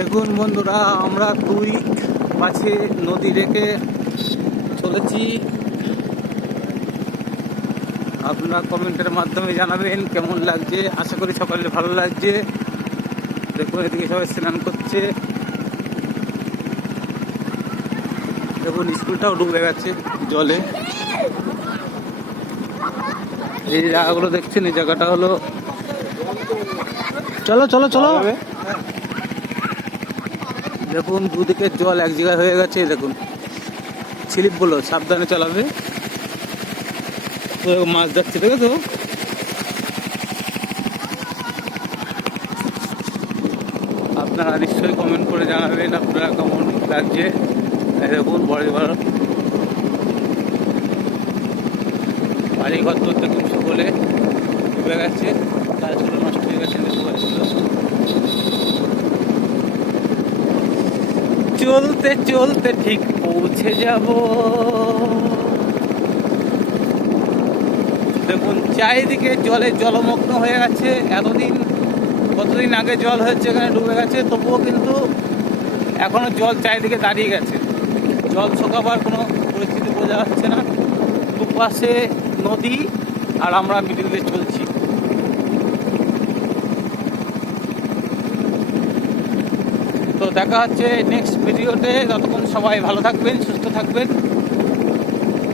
দেখুন বন্ধুরা, আমরা দুই মাঝে নদী রেখে চলেছি। আপনারা কমেন্টের মাধ্যমে জানাবেন কেমন লাগছে। আশা করি সকালে ভালো লাগছে। দেখুন এদিকে সবাই স্নান করছে। দেখুন স্কুলটাও ডুবে গেছে জলে। এই জায়গাগুলো দেখছেন, এই জায়গাটা হলো, চলো চলো চলো, দেখুন দুদিকে জল এক জায়গায় হয়ে গেছে। দেখুন স্লিপ গুলো সাবধানে চালাবে। মাছ যাচ্ছে, দেখো তো। আপনারা নিশ্চয়ই কমেন্ট করে জানাবেন আপনারা কেমন লাগছে। দেখুন বড় বড় বাড়ি ঘর তো দেখুন সকলে ডুবে গেছে, গাছগুলো নষ্ট হয়ে গেছে। চলতে চলতে ঠিক পৌঁছে যাব। দেখুন চারিদিকে জলে জলমগ্ন হয়ে গেছে। কতদিন আগে জল হয়েছে, এখানে ডুবে গেছে, তবুও কিন্তু এখনো জল চারিদিকে দাঁড়িয়ে গেছে। জল শোকাবার কোনো পরিস্থিতি বোঝা যাচ্ছে না। দুপাশে নদী আর আমরা মিডিলে চলছি। তো দেখা হচ্ছে নেক্সট ভিডিওতে। ততক্ষণ সবাই ভালো থাকবেন, সুস্থ থাকবেন।